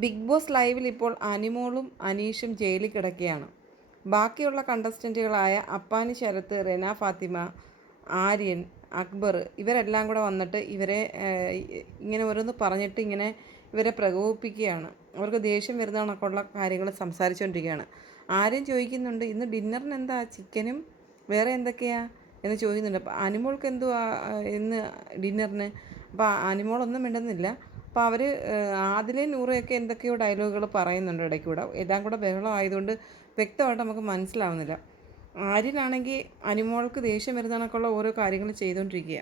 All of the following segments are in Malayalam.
ബിഗ് ബോസ് ലൈവിൽ ഇപ്പോൾ അനിമോളും അനീഷും ജയിലിൽ കിടക്കുകയാണ്. ബാക്കിയുള്ള കണ്ടസ്റ്റന്റുകളായ അപ്പാനി ശരത്ത് റെന ഫാത്തിമ ആര്യൻ അക്ബർ ഇവരെല്ലാം കൂടെ വന്നിട്ട് ഇവരെ ഇങ്ങനെ ഓരോന്ന് പറഞ്ഞിട്ട് ഇങ്ങനെ ഇവരെ പ്രകോപിപ്പിക്കുകയാണ്. അവർക്ക് ദേഷ്യം വരുന്ന കണക്കുള്ള കാര്യങ്ങൾ സംസാരിച്ചുകൊണ്ടിരിക്കുകയാണ്. ആര്യൻ ചോദിക്കുന്നുണ്ട് ഇന്ന് ഡിന്നറിന് എന്താ? ചിക്കനും വേറെ എന്തൊക്കെയാ? എന്ന് ചോദിക്കുന്നുണ്ട്. അപ്പോൾ അനിമോൾക്ക് എന്തുവാ ഇന്ന് ഡിന്നറിന്? അപ്പോൾ അനിമോളൊന്നും മിണ്ടുന്നില്ല. അപ്പോൾ അവർ ആദിലെ നൂറയൊക്കെ എന്തൊക്കെയോ ഡയലോഗുകൾ പറയുന്നുണ്ട് ഇടയ്ക്കൂടെ. എല്ലാം കൂടെ ബഹളം ആയതുകൊണ്ട് വ്യക്തമായിട്ട് നമുക്ക് മനസ്സിലാവുന്നില്ല. ആര്യനാണെങ്കിൽ അനുമോൾക്ക് ദേഷ്യം വരുന്നതിനൊക്കെയുള്ള കണക്കുള്ള ഓരോ കാര്യങ്ങൾ ചെയ്തുകൊണ്ടിരിക്കുക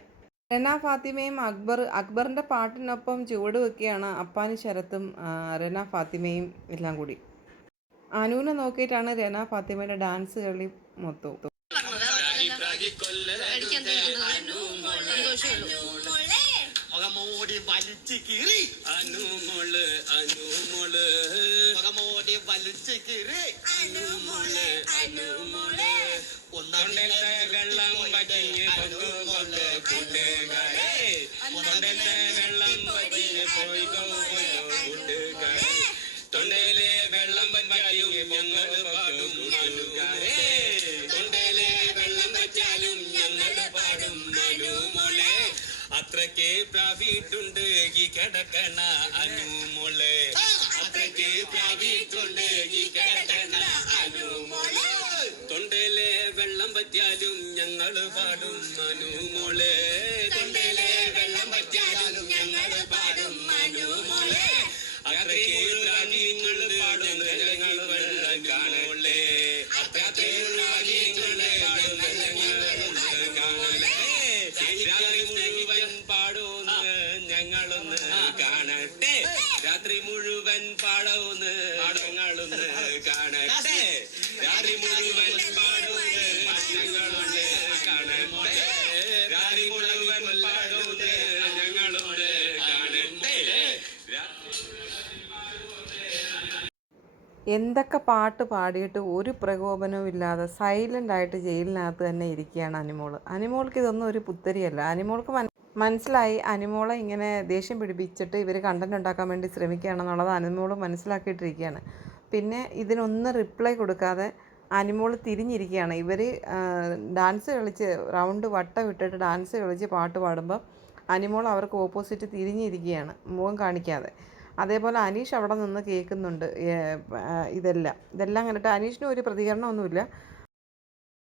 റെന ഫാത്തിമയും അക്ബർ അക്ബറിന്റെ പാട്ടിനൊപ്പം ചുവട് വെക്കുകയാണ് അപ്പാനി ശരത്തും റെന ഫാത്തിമയും എല്ലാം കൂടി. അനുവിനെ നോക്കിയിട്ടാണ് റെന ഫാത്തിമയുടെ ഡാൻസ് കളി മൊത്തവും വലിച്ചു കീറി. അനുമോൾ അനുമോൾ മുഖമോടി വലിച്ചു കീറി. അനുമോൾ അനുമോൾ ഒന്നാം വെള്ളം പറ്റിഞ്ഞ് പൊക്കോട്ട് കൂട്ടുകാരെ തൊണ്ടത്തെ വെള്ളം പറ്റിഞ്ഞ് പോയോ കൂട്ടുകാരെ തൊണ്ടയിലെ വെള്ളം പറ്റിയും ഞങ്ങൾ പാടും കൂട്ടുകാരെ അത്രയ്ക്ക് പ്രാപിട്ടുണ്ട് ഈ കിടക്കണ അനുമോളെ. അത്രക്കേ പ്രാപിട്ടുണ്ട് ഈ കിടക്കണ അനുമോളെ. തൊണ്ടയിലെ വെള്ളം പറ്റിയാലും ഞങ്ങൾ പാടും അനുമോളെ. തൊണ്ടയിലെ വെള്ളം പറ്റിയാലും ഞങ്ങൾ പാടും അനുമോളെ. അത്രയ്ക്ക് കാണട്ടെ രാത്രി മുഴുവൻ പാടവുന്ന് ഞങ്ങളൊന്ന് കാണട്ടെ. രാത്രി മുഴുവൻ പാടൂന്ന് ഞങ്ങളൊന്ന് കാണട്ടെ. രാത്രി മുഴുവൻ പാടൂന്ന് ഞങ്ങളൊന്ന് കാണട്ടെ. എന്തൊക്കെ പാട്ട് പാടിയിട്ട് ഒരു പ്രകോപനവും ഇല്ലാതെ സൈലന്റ് ആയിട്ട് ജയിലിനകത്ത് തന്നെ ഇരിക്കുകയാണ് അനിമോൾ അനിമോൾക്ക് ഇതൊന്നും ഒരു പുത്തരിയല്ല. അനിമോൾക്ക് മനസ്സിലായി. അനിമോളെ ഇങ്ങനെ ദേഷ്യം പിടിപ്പിച്ചിട്ട് ഇവർ കണ്ടന്റ് ഉണ്ടാക്കാൻ വേണ്ടി ശ്രമിക്കുകയാണെന്നുള്ളത് അനിമോൾ മനസ്സിലാക്കിയിട്ടിരിക്കുകയാണ്. പിന്നെ ഇതിനൊന്നും റിപ്ലൈ കൊടുക്കാതെ അനിമോൾ തിരിഞ്ഞിരിക്കുകയാണ്. ഇവർ ഡാൻസ് കളിച്ച് റൗണ്ട് വട്ടം ഇട്ടിട്ട് ഡാൻസ് കളിച്ച് പാട്ട് പാടുമ്പോൾ അനിമോൾ അവർക്ക് ഓപ്പോസിറ്റ് തിരിഞ്ഞിരിക്കുകയാണ് മുഖം കാണിക്കാതെ. അതേപോലെ അനീഷ് അവിടെ നിന്ന് കേൾക്കുന്നുണ്ട് ഇതെല്ലാം. ഇതെല്ലാം കണ്ടിട്ട് അനീഷിനും ഒരു പ്രതികരണമൊന്നുമില്ല.